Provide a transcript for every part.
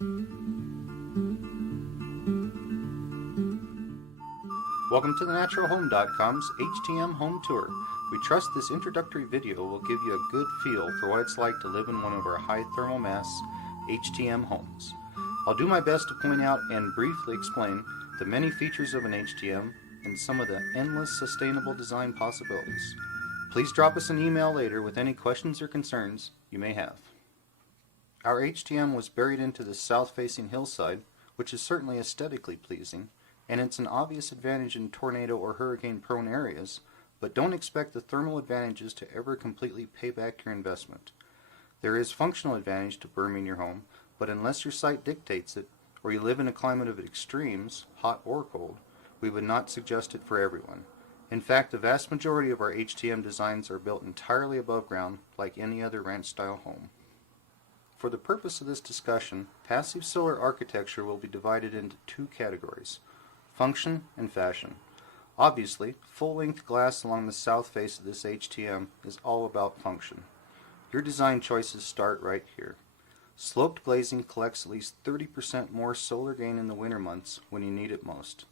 Welcome to the naturalhome.com's HTM Home Tour. We trust this introductory video will give you a good feel for what it's like to live in one of our high thermal mass HTM homes. I'll do my best to point out and briefly explain the many features of an HTM and some of the endless sustainable design possibilities. Please drop us an email later with any questions or concerns you may have. Our HTM was buried into the south-facing hillside, which is certainly aesthetically pleasing, and it's an obvious advantage in tornado or hurricane-prone areas, but don't expect the thermal advantages to ever completely pay back your investment. There is functional advantage to berming your home, but unless your site dictates it, or you live in a climate of extremes, hot or cold, we would not suggest it for everyone. In fact, the vast majority of our HTM designs are built entirely above ground, like any other ranch-style home. For the purpose of this discussion, passive solar architecture will be divided into two categories: function and fashion. Obviously, full-length glass along the south face of this HTM is all about function. Your design choices start right here. Sloped glazing collects at least 30% more solar gain in the winter months when you need it most.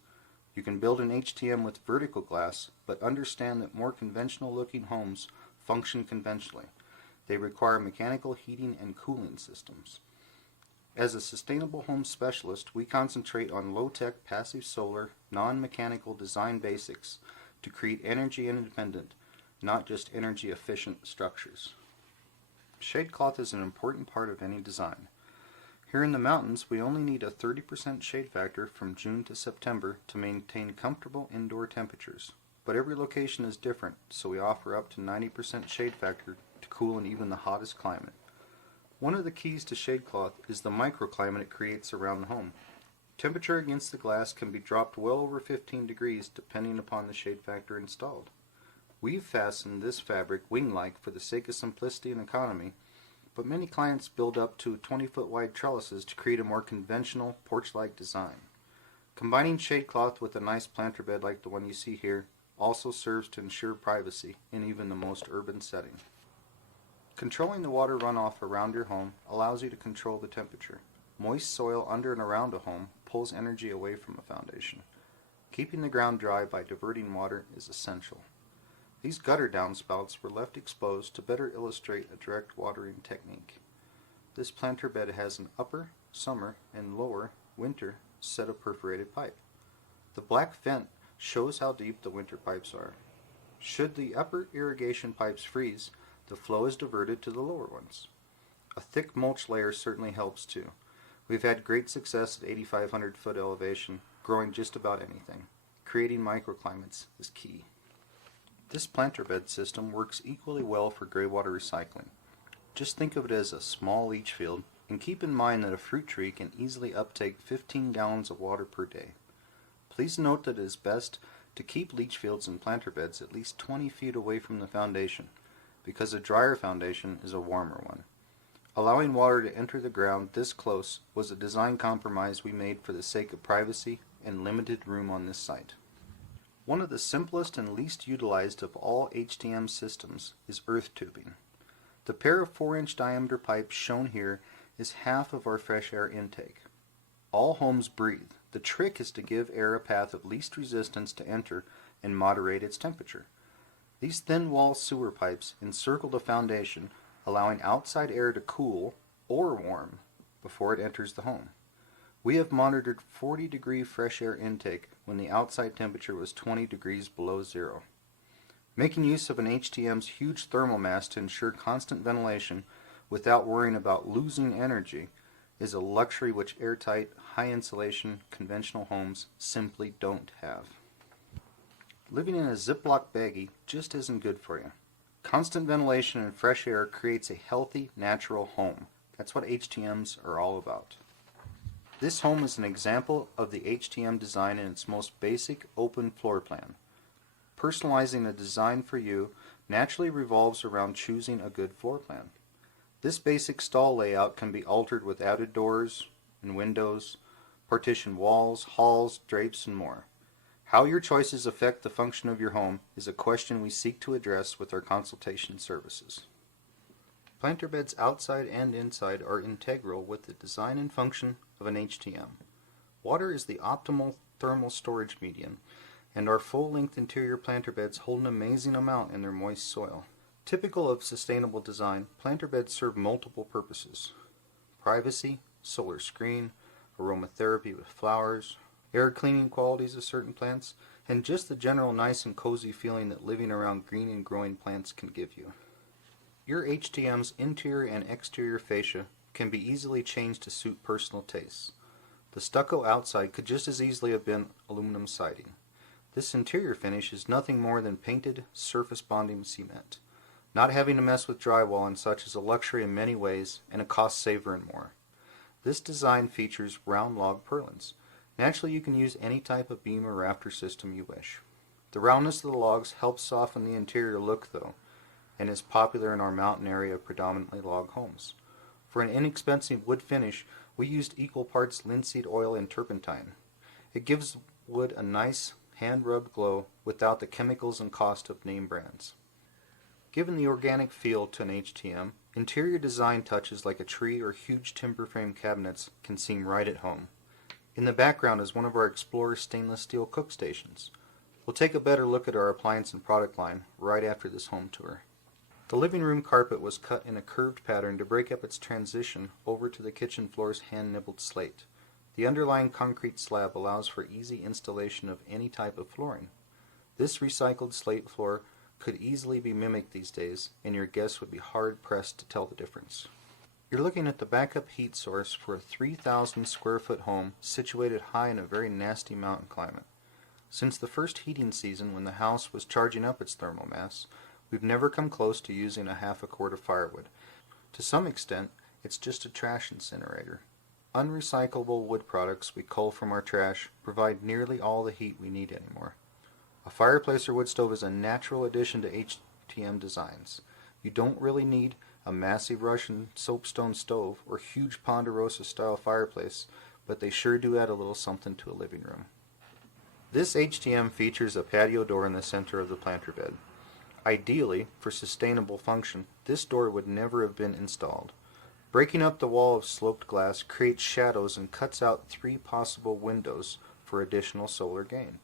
You can build an HTM with vertical glass, but understand that more conventional-looking homes function conventionally. They require mechanical heating and cooling systems. As a sustainable home specialist, we concentrate on low-tech passive solar, non-mechanical design basics to create energy independent, not just energy efficient structures. Shade cloth is an important part of any design. Here in the mountains, we only need a 30% shade factor from June to September to maintain comfortable indoor temperatures. But every location is different, so we offer up to 90% shade factor to cool in even the hottest climate. One of the keys to shade cloth is the microclimate it creates around the home. Temperature against the glass can be dropped well over 15 degrees depending upon the shade factor installed. We've fastened this fabric wing-like for the sake of simplicity and economy, but many clients build up to 20-foot wide trellises to create a more conventional porch-like design. Combining shade cloth with a nice planter bed like the one you see here also serves to ensure privacy in even the most urban setting. Controlling the water runoff around your home allows you to control the temperature. Moist soil under and around a home pulls energy away from a foundation. Keeping the ground dry by diverting water is essential. These gutter downspouts were left exposed to better illustrate a direct watering technique. This planter bed has an upper, summer, and lower, winter set of perforated pipe. The black vent shows how deep the winter pipes are. Should the upper irrigation pipes freeze, the flow is diverted to the lower ones. A thick mulch layer certainly helps too. We've had great success at 8,500 foot elevation, growing just about anything. Creating microclimates is key. This planter bed system works equally well for gray water recycling. Just think of it as a small leach field, and keep in mind that a fruit tree can easily uptake 15 gallons of water per day. Please note that it is best to keep leach fields and planter beds at least 20 feet away from the foundation, because a drier foundation is a warmer one. Allowing water to enter the ground this close was a design compromise we made for the sake of privacy and limited room on this site. One of the simplest and least utilized of all HTM systems is earth tubing. The pair of 4-inch diameter pipes shown here is half of our fresh air intake. All homes breathe. The trick is to give air a path of least resistance to enter and moderate its temperature. These thin wall sewer pipes encircle the foundation, allowing outside air to cool or warm before it enters the home. We have monitored 40-degree fresh air intake when the outside temperature was 20 degrees below zero. Making use of an HTM's huge thermal mass to ensure constant ventilation without worrying about losing energy is a luxury which airtight, high-insulation, conventional homes simply don't have. Living in a Ziploc baggie just isn't good for you. Constant ventilation and fresh air creates a healthy, natural home. That's what HTMs are all about. This home is an example of the HTM design in its most basic open floor plan. Personalizing a design for you naturally revolves around choosing a good floor plan. This basic stall layout can be altered with added doors and windows, partition walls, halls, drapes, and more. How your choices affect the function of your home is a question we seek to address with our consultation services. Planter beds outside and inside are integral with the design and function of an HTM. Water is the optimal thermal storage medium, and our full-length interior planter beds hold an amazing amount in their moist soil. Typical of sustainable design, planter beds serve multiple purposes: privacy, solar screen, aromatherapy with flowers, air cleaning qualities of certain plants, and just the general nice and cozy feeling that living around green and growing plants can give you. Your HTM's interior and exterior fascia can be easily changed to suit personal tastes. The stucco outside could just as easily have been aluminum siding. This interior finish is nothing more than painted surface bonding cement. Not having to mess with drywall and such is a luxury in many ways and a cost saver and more. This design features round log purlins. Naturally, you can use any type of beam or rafter system you wish. The roundness of the logs helps soften the interior look though, and is popular in our mountain area of predominantly log homes. For an inexpensive wood finish, we used equal parts linseed oil and turpentine. It gives wood a nice hand-rubbed glow without the chemicals and cost of name brands. Given the organic feel to an HTM, interior design touches like a tree or huge timber frame cabinets can seem right at home. In the background is one of our Explorer stainless steel cook stations. We'll take a better look at our appliance and product line right after this home tour. The living room carpet was cut in a curved pattern to break up its transition over to the kitchen floor's hand-nibbled slate. The underlying concrete slab allows for easy installation of any type of flooring. This recycled slate floor could easily be mimicked these days, and your guests would be hard-pressed to tell the difference. You're looking at the backup heat source for a 3,000 square foot home situated high in a very nasty mountain climate. Since the first heating season when the house was charging up its thermal mass, we've never come close to using a half a quart of firewood. To some extent, it's just a trash incinerator. Unrecyclable wood products we cull from our trash provide nearly all the heat we need anymore. A fireplace or wood stove is a natural addition to HTM designs. You don't really need a massive Russian soapstone stove or huge Ponderosa style fireplace, but they sure do add a little something to a living room. This HTM features a patio door in the center of the planter bed. Ideally, for sustainable function, this door would never have been installed. Breaking up the wall of sloped glass creates shadows and cuts out 3 possible windows for additional solar gain.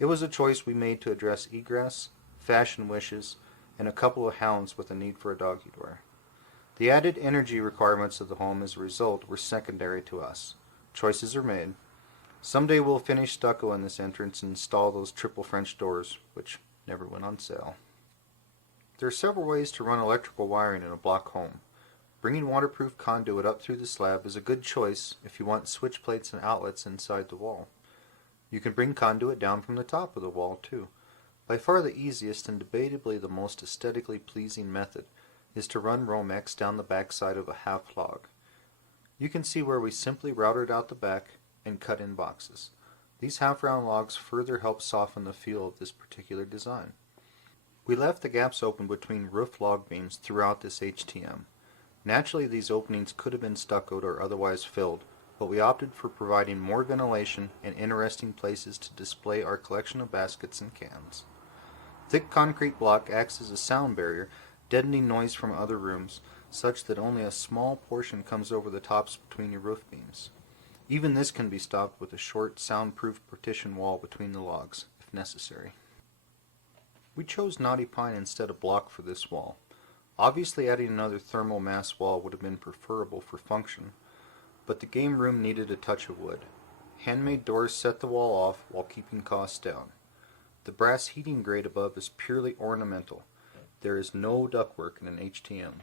It was a choice we made to address egress, fashion wishes, and a couple of hounds with a need for a doggy door. The added energy requirements of the home as a result were secondary to us. Choices are made. Someday we'll finish stucco in this entrance and install those triple French doors, which never went on sale. There are several ways to run electrical wiring in a block home. Bringing waterproof conduit up through the slab is a good choice if you want switch plates and outlets inside the wall. You can bring conduit down from the top of the wall too. By far the easiest and debatably the most aesthetically pleasing method is to run Romex down the back side of a half log. You can see where we simply routed out the back and cut in boxes. These half-round logs further help soften the feel of this particular design. We left the gaps open between roof log beams throughout this HTM. Naturally, these openings could have been stuccoed or otherwise filled, but we opted for providing more ventilation and interesting places to display our collection of baskets and cans. Thick concrete block acts as a sound barrier, deadening noise from other rooms, such that only a small portion comes over the tops between your roof beams. Even this can be stopped with a short, soundproof partition wall between the logs, if necessary. We chose knotty pine instead of block for this wall. Obviously adding another thermal mass wall would have been preferable for function, but the game room needed a touch of wood. Handmade doors set the wall off while keeping costs down. The brass heating grate above is purely ornamental. There is no ductwork in an HTM.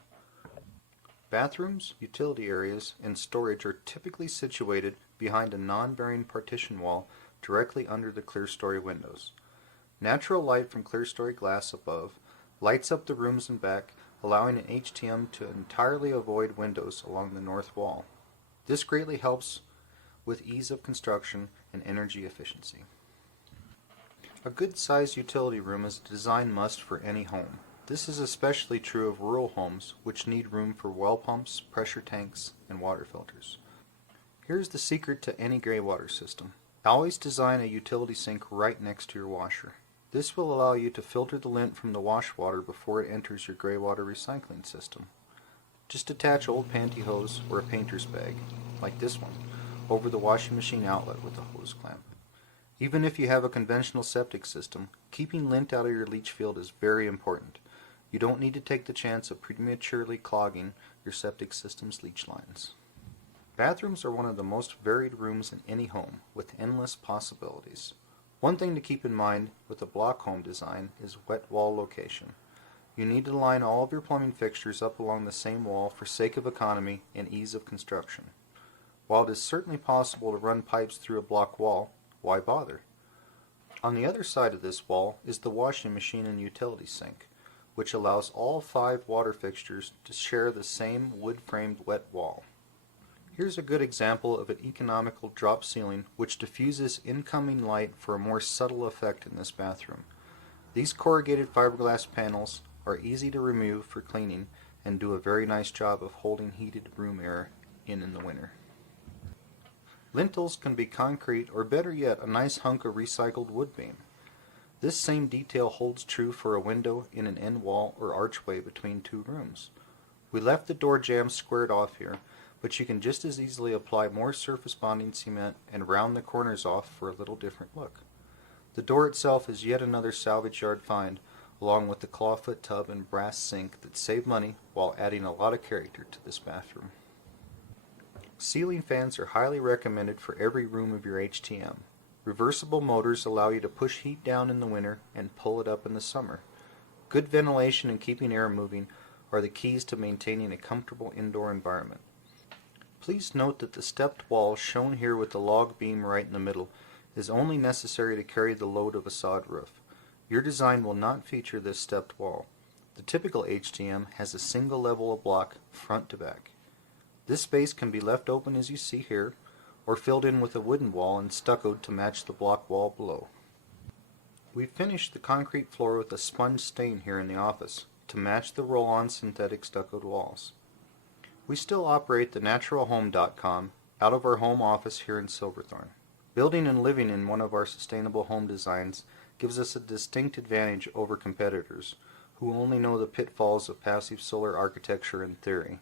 Bathrooms, utility areas, and storage are typically situated behind a non-bearing partition wall directly under the clerestory windows. Natural light from clerestory glass above lights up the rooms and back, allowing an HTM to entirely avoid windows along the north wall. This greatly helps with ease of construction and energy efficiency. A good-sized utility room is a design must for any home. This is especially true of rural homes, which need room for well pumps, pressure tanks, and water filters. Here's the secret to any gray water system. Always design a utility sink right next to your washer. This will allow you to filter the lint from the wash water before it enters your gray water recycling system. Just attach old pantyhose or a painter's bag, like this one, over the washing machine outlet with a hose clamp. Even if you have a conventional septic system, keeping lint out of your leach field is very important. You don't need to take the chance of prematurely clogging your septic system's leach lines. Bathrooms are one of the most varied rooms in any home, with endless possibilities. One thing to keep in mind with a block home design is wet wall location. You need to line all of your plumbing fixtures up along the same wall for sake of economy and ease of construction. While it is certainly possible to run pipes through a block wall, why bother? On the other side of this wall is the washing machine and utility sink, which allows all 5 water fixtures to share the same wood-framed wet wall. Here's a good example of an economical drop ceiling which diffuses incoming light for a more subtle effect in this bathroom. These corrugated fiberglass panels are easy to remove for cleaning and do a very nice job of holding heated room air in the winter. Lintels can be concrete or better yet a nice hunk of recycled wood beam. This same detail holds true for a window in an end wall or archway between 2 rooms. We left the door jambs squared off here, but you can just as easily apply more surface bonding cement and round the corners off for a little different look. The door itself is yet another salvage yard find, along with the clawfoot tub and brass sink that save money while adding a lot of character to this bathroom. Ceiling fans are highly recommended for every room of your HTM. Reversible motors allow you to push heat down in the winter and pull it up in the summer. Good ventilation and keeping air moving are the keys to maintaining a comfortable indoor environment. Please note that the stepped wall shown here with the log beam right in the middle is only necessary to carry the load of a sod roof. Your design will not feature this stepped wall. The typical HTM has a single level of block front to back. This space can be left open as you see here, or filled in with a wooden wall and stuccoed to match the block wall below. We finished the concrete floor with a sponge stain here in the office to match the roll-on synthetic stuccoed walls. We still operate the naturalhome.com out of our home office here in Silverthorne. Building and living in one of our sustainable home designs gives us a distinct advantage over competitors who only know the pitfalls of passive solar architecture in theory.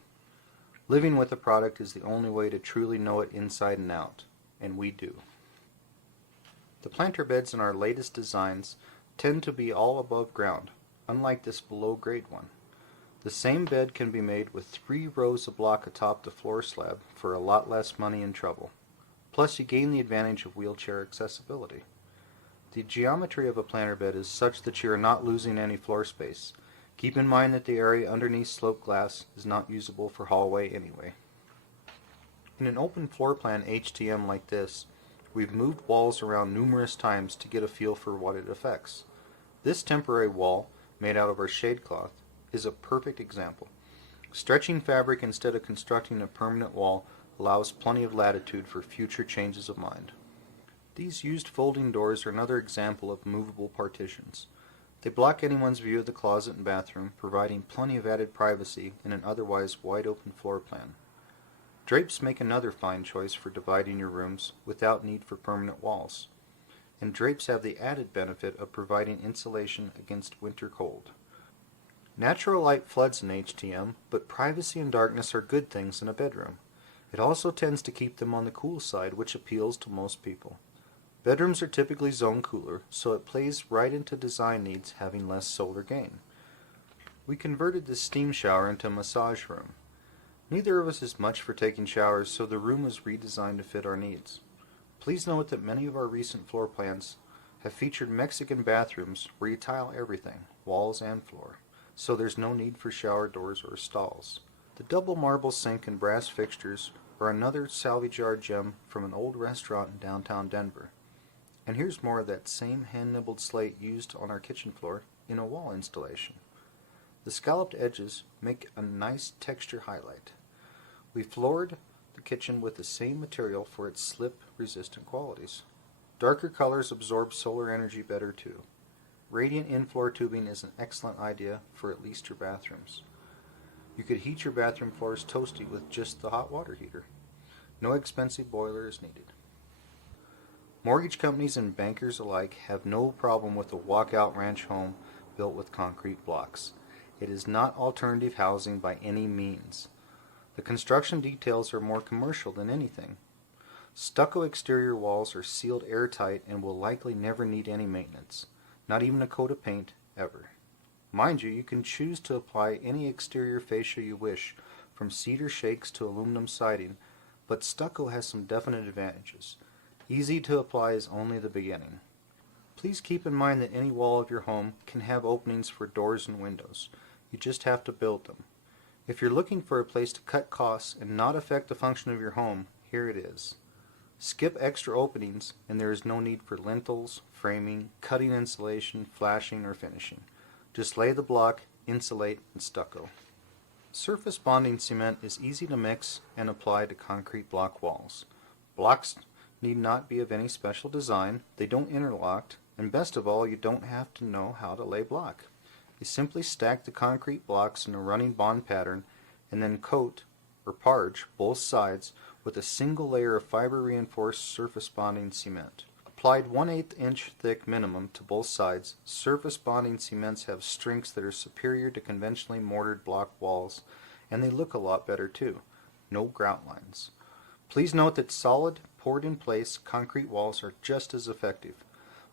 Living with a product is the only way to truly know it inside and out, and we do. The planter beds in our latest designs tend to be all above ground, unlike this below grade one. The same bed can be made with 3 rows of block atop the floor slab for a lot less money and trouble. Plus you gain the advantage of wheelchair accessibility. The geometry of a planter bed is such that you are not losing any floor space. Keep in mind that the area underneath sloped glass is not usable for hallway anyway. In an open floor plan HTM like this, we've moved walls around numerous times to get a feel for what it affects. This temporary wall, made out of our shade cloth, is a perfect example. Stretching fabric instead of constructing a permanent wall allows plenty of latitude for future changes of mind. These used folding doors are another example of movable partitions. They block anyone's view of the closet and bathroom, providing plenty of added privacy in an otherwise wide-open floor plan. Drapes make another fine choice for dividing your rooms without need for permanent walls. And drapes have the added benefit of providing insulation against winter cold. Natural light floods in HTM, but privacy and darkness are good things in a bedroom. It also tends to keep them on the cool side, which appeals to most people. Bedrooms are typically zone cooler, so it plays right into design needs having less solar gain. We converted this steam shower into a massage room. Neither of us is much for taking showers, so the room was redesigned to fit our needs. Please note that many of our recent floor plans have featured Mexican bathrooms where you tile everything, walls and floor, so there's no need for shower doors or stalls. The double marble sink and brass fixtures are another salvage yard gem from an old restaurant in downtown Denver. And here's more of that same hand-nibbled slate used on our kitchen floor in a wall installation. The scalloped edges make a nice texture highlight. We floored the kitchen with the same material for its slip-resistant qualities. Darker colors absorb solar energy better too. Radiant in-floor tubing is an excellent idea for at least your bathrooms. You could heat your bathroom floors toasty with just the hot water heater. No expensive boiler is needed. Mortgage companies and bankers alike have no problem with a walkout ranch home built with concrete blocks. It is not alternative housing by any means. The construction details are more commercial than anything. Stucco exterior walls are sealed airtight and will likely never need any maintenance, not even a coat of paint, ever. Mind you, you can choose to apply any exterior fascia you wish, from cedar shakes to aluminum siding, but stucco has some definite advantages. Easy to apply is only the beginning. Please keep in mind that any wall of your home can have openings for doors and windows. You just have to build them. If you're looking for a place to cut costs and not affect the function of your home, here it is. Skip extra openings and there is no need for lintels, framing, cutting insulation, flashing, or finishing. Just lay the block, insulate, and stucco. Surface bonding cement is easy to mix and apply to concrete block walls. Blocks need not be of any special design, they don't interlock, and best of all, you don't have to know how to lay block. You simply stack the concrete blocks in a running bond pattern and then coat or parge both sides with a single layer of fiber reinforced surface bonding cement. Applied 1/8 inch thick minimum to both sides, surface bonding cements have strengths that are superior to conventionally mortared block walls, and they look a lot better too. No grout lines. Please note that solid, poured in place concrete walls are just as effective,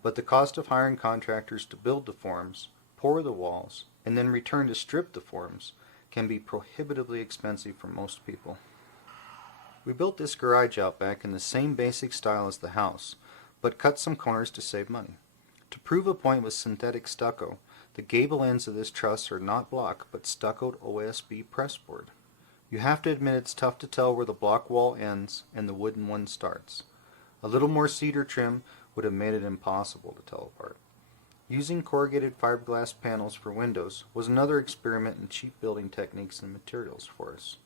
but the cost of hiring contractors to build the forms, pour the walls, and then return to strip the forms can be prohibitively expensive for most people. We built this garage out back in the same basic style as the house, but cut some corners to save money. To prove a point with synthetic stucco, the gable ends of this truss are not block, but stuccoed OSB pressboard. You have to admit it's tough to tell where the block wall ends and the wooden one starts. A little more cedar trim would have made it impossible to tell apart. Using corrugated fiberglass panels for windows was another experiment in cheap building techniques and materials for us.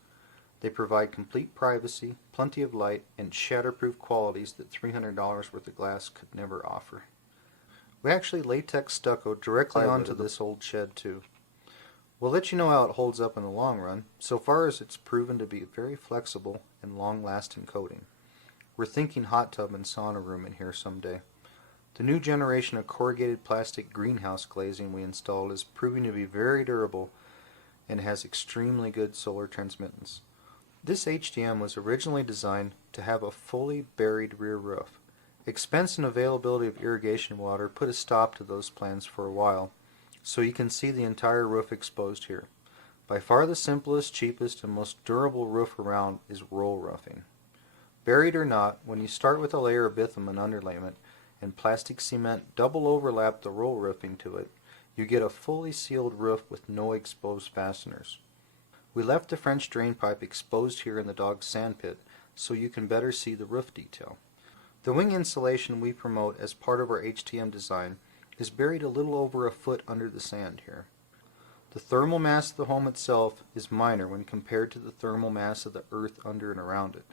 They provide complete privacy, plenty of light, and shatterproof qualities that $300 worth of glass could never offer. We actually latex stucco directly onto this old shed too. We'll let you know how it holds up in the long run. So far as it's proven to be a very flexible and long-lasting coating. We're thinking hot tub and sauna room in here someday. The new generation of corrugated plastic greenhouse glazing we installed is proving to be very durable and has extremely good solar transmittance. This HTM was originally designed to have a fully buried rear roof. Expense and availability of irrigation water put a stop to those plans for a while, so you can see the entire roof exposed here. By far the simplest, cheapest, and most durable roof around is roll roofing. Buried or not, when you start with a layer of bitumen underlayment and plastic cement double overlap the roll roofing to it, you get a fully sealed roof with no exposed fasteners. We left the French drain pipe exposed here in the dog's sand pit so you can better see the roof detail. The wing insulation we promote as part of our HTM design is buried a little over a foot under the sand here. The thermal mass of the home itself is minor when compared to the thermal mass of the earth under and around it.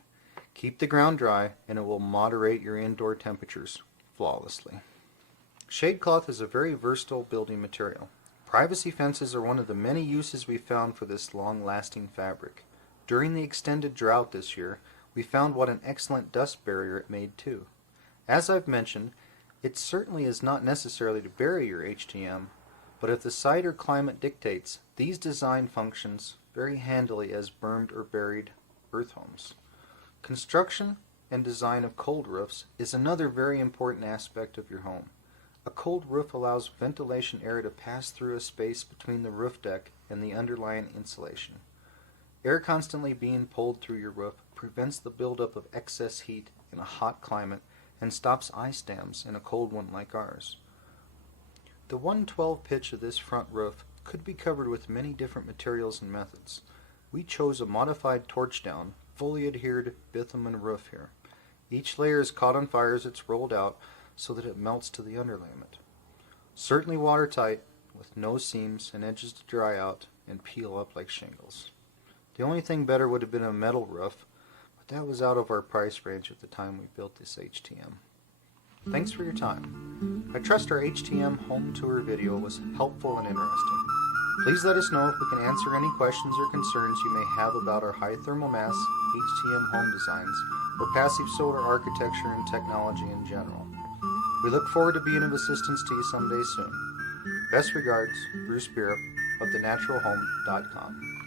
Keep the ground dry and it will moderate your indoor temperatures flawlessly. Shade cloth is a very versatile building material. Privacy fences are one of the many uses we found for this long-lasting fabric. During the extended drought this year, we found what an excellent dust barrier it made too. As I've mentioned, it certainly is not necessarily to bury your HTM, but if the site or climate dictates, these design functions very handily as bermed or buried earth homes. Construction and design of cold roofs is another very important aspect of your home. A cold roof allows ventilation air to pass through a space between the roof deck and the underlying insulation. Air constantly being pulled through your roof prevents the buildup of excess heat in a hot climate and stops ice dams in a cold one like ours. The 112 pitch of this front roof could be covered with many different materials and methods. We chose a modified torch-down, fully adhered bitumen roof here. Each layer is caught on fire as it's rolled out so that it melts to the underlayment. Certainly watertight, with no seams and edges to dry out and peel up like shingles. The only thing better would have been a metal roof, but that was out of our price range at the time we built this HTM. Thanks for your time. I trust our HTM home tour video was helpful and interesting. Please let us know if we can answer any questions or concerns you may have about our high thermal mass HTM home designs or passive solar architecture and technology in general. We look forward to being of assistance to you someday soon. Best regards, Bruce Beerup, of thenaturalhome.com.